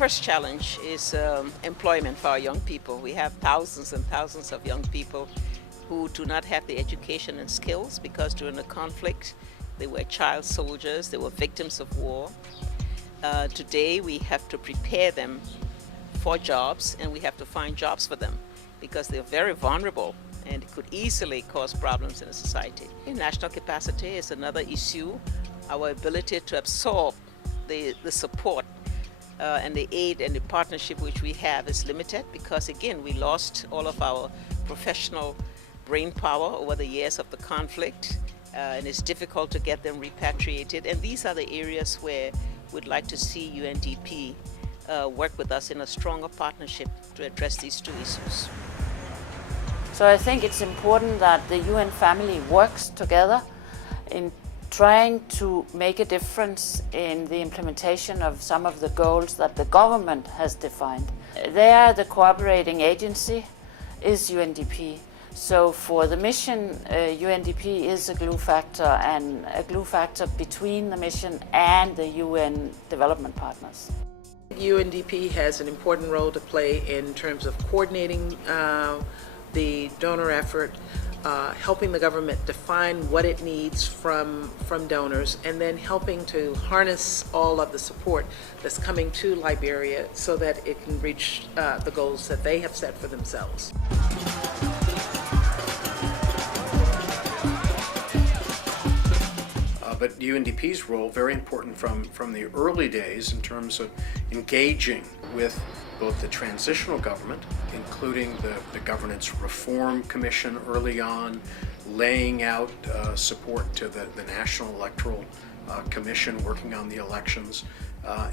first challenge is employment for our young people. We have thousands and thousands of young people who do not have the education and skills because during the conflict they were child soldiers, they were victims of war. Today we have to prepare them for jobs, and we have to find jobs for them because they're very vulnerable and it could easily cause problems in a society. National capacity is another issue. Our ability to absorb the support and the aid and the partnership which we have is limited because, again, we lost all of our professional brain power over the years of the conflict, and it's difficult to get them repatriated. And these are the areas where we'd like to see UNDP work with us in a stronger partnership to address these two issues. So I think it's important that the UN family works together in trying to make a difference in the implementation of some of the goals that the government has defined. There, the cooperating agency is UNDP. So for the mission, UNDP is a glue factor, and a glue factor between the mission and the UN development partners. UNDP has an important role to play in terms of coordinating the donor effort, helping the government define what it needs from donors, and then helping to harness all of the support that's coming to Liberia so that it can reach the goals that they have set for themselves. But UNDP's role, very important from the early days in terms of engaging with both the transitional government, including the Governance Reform Commission early on, laying out support to the National Electoral Commission working on the elections.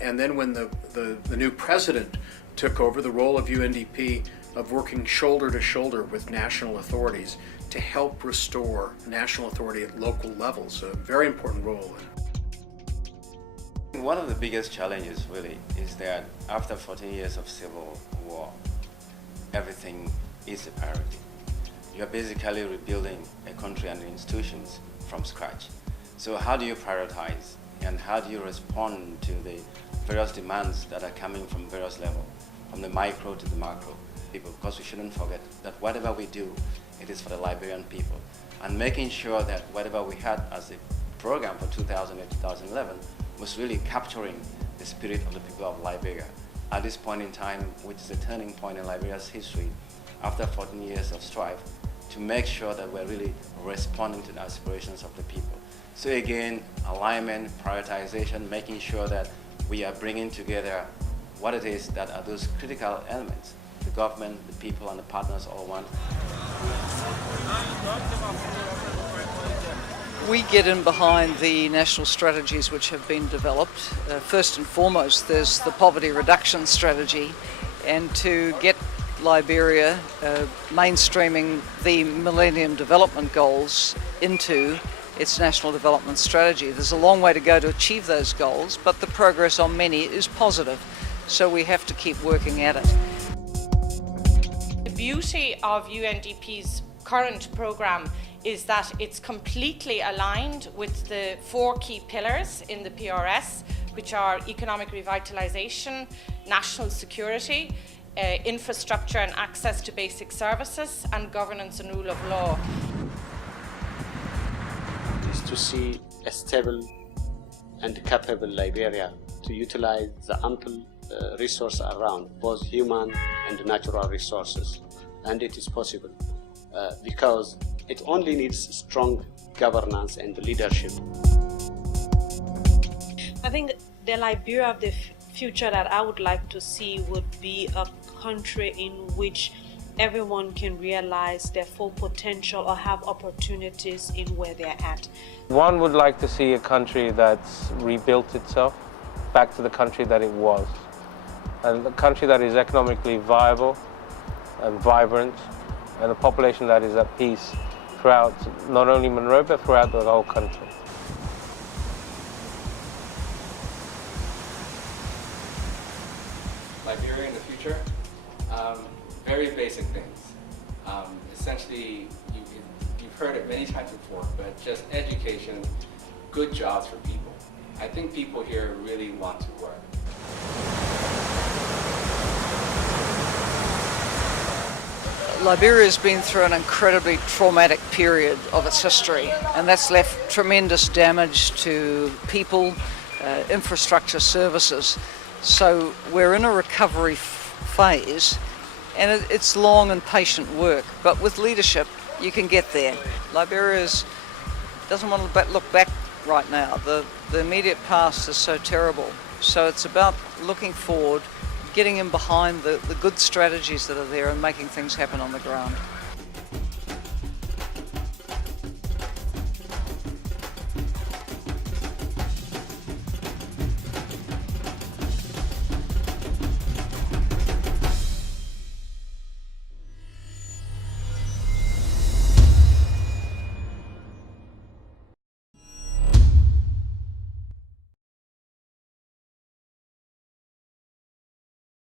And then when the new president took over, the role of UNDP of working shoulder to shoulder with national authorities to help restore national authority at local levels, a very important role. One of the biggest challenges really is that after 14 years of civil war, everything is a priority. You are basically rebuilding a country and institutions from scratch. So how do you prioritize, and how do you respond to the various demands that are coming from various levels, from the micro to the macro people? Because we shouldn't forget that whatever we do, it is for the Liberian people. And making sure that whatever we had as a program for 2008-2011 was really capturing the spirit of the people of Liberia at this point in time, which is a turning point in Liberia's history after 14 years of strife, to make sure that we're really responding to the aspirations of the people. So again, alignment, prioritization, making sure that we are bringing together what it is that are those critical elements the government, the people, and the partners all want. We get in behind the national strategies which have been developed. First and foremost, there's the poverty reduction strategy, and to get Liberia mainstreaming the Millennium Development Goals into its national development strategy. There's a long way to go to achieve those goals, but the progress on many is positive, so we have to keep working at it. The beauty of UNDP's current program is that it's completely aligned with the 4 key pillars in the PRS, which are economic revitalization, national security, infrastructure and access to basic services, and governance and rule of law. Is to see a stable and capable Liberia to utilize the ample resources around, both human and natural resources. And it is possible because it only needs strong governance and leadership. I think the Liberia of the future that I would like to see would be a country in which everyone can realize their full potential or have opportunities in where they're at. One would like to see a country that's rebuilt itself back to the country that it was, and a country that is economically viable and vibrant, and a population that is at peace throughout not only Monroe but throughout the whole country. Liberia in the future, very basic things. Essentially, you've heard it many times before, but just education, good jobs for people. I think people here really want to work. Liberia's been through an incredibly traumatic period of its history, and that's left tremendous damage to people, infrastructure, services. So we're in a recovery phase, and it's long and patient work, but with leadership you can get there. Liberia doesn't want to look back right now. The immediate past is so terrible, so it's about looking forward, getting in behind the good strategies that are there and making things happen on the ground.